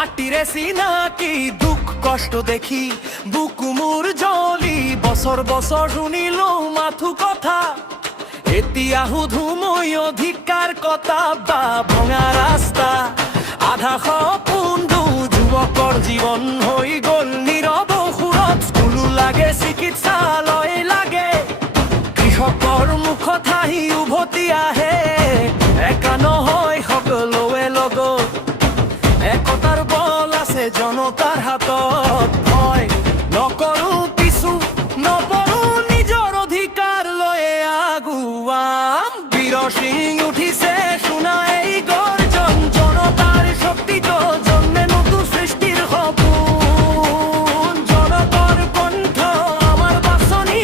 মাটিরে সিনাকি দুঃখ কষ্ট দেখি বুকুমুর জলি বছর বছর শুনিল মাথু কথা এতিয়া হুধুময় অধিকাৰ কথা বা ভঙা ৰাস্তা আধা সপোনটো যুৱকৰ জীৱন হৈ গ'ল নীৰৱ সুৰত স্কুলো লাগে চিকিৎসালয় লাগে কৃষকৰ মুখত হাঁহি উভতি আহে একা নহয় সকলোৱে লগত একতাৰ বল আছে জনতাৰ হাতত ভয় নকৰো পিছু নপৰো নিজৰ অধিকাৰ লৈয়ে আগুৱাম বীৰ সিং উঠিছে শুনা এই গৰ্জন জনতাৰ শক্তিত জন্মে নতুন সৃষ্টিৰ সপোন জনতাৰ কণ্ঠ আমাৰ বাছনি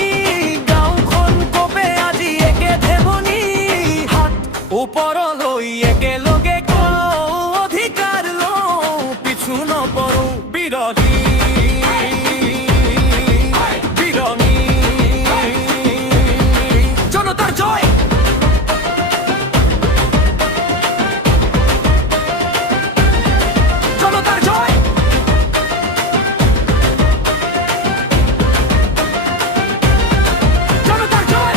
গাঁওখন কপে আজি একে ধেবনি হাত ওপৰলৈ একেলগে অধিকাৰ লওঁ পিছু নপৰো বিৰোধী জনতাৰ জয় জনতার জয় জনতার জয়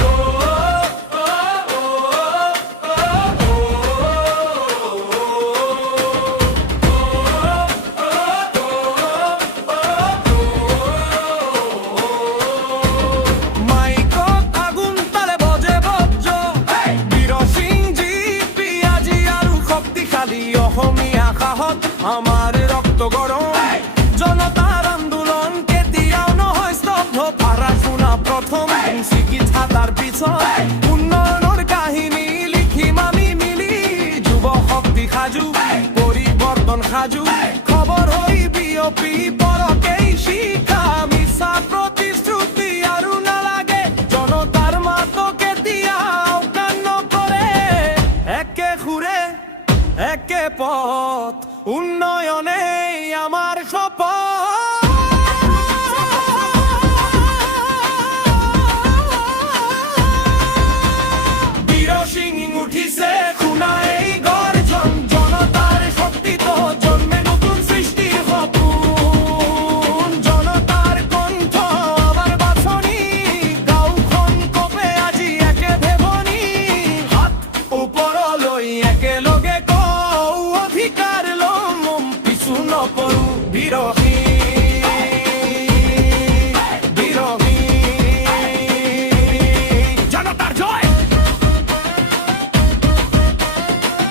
মাইকত আগুন তালে বজে বজ্র বীৰ সিং জি পিয়াজি আৰু শক্তিশালী অসমীয়া সাহস আমাৰ ৰক্ত গৰম জনতাৰ আন্দোলন কেতিয়াও নহয় স্তব্ধ ভাড়া শুনা প্ৰথম চিকিৎসা তাৰ পিছত উন্নয়নৰ কাহিনী লিখিম আমি মিলি যুৱ শক্তি সাজু পৰিৱৰ্তন সাজু খবৰ হৈ বিয়পি পৰকেই শিক্ষা মিছা প্ৰতিশ্ৰুতি আৰু নালাগে জনতাৰ মাতো কেতিয়াও কাণ নকৰে একে সুৰে একে পথ উন্নয়নেই আমাৰ শপথ বীৰ সিং উঠিছে শুনা এই গৰ্জন জনতাৰ শক্তিত জন্মে নতুন সৃষ্টিৰ সপোন জনতাৰ কণ্ঠ আমাৰ বাছনি গাঁওখন কপে আজি একে ধেবনি হাত ওপৰলৈ একেলগে অধিকাৰ লম পিছু নপৰো বীৰ সিং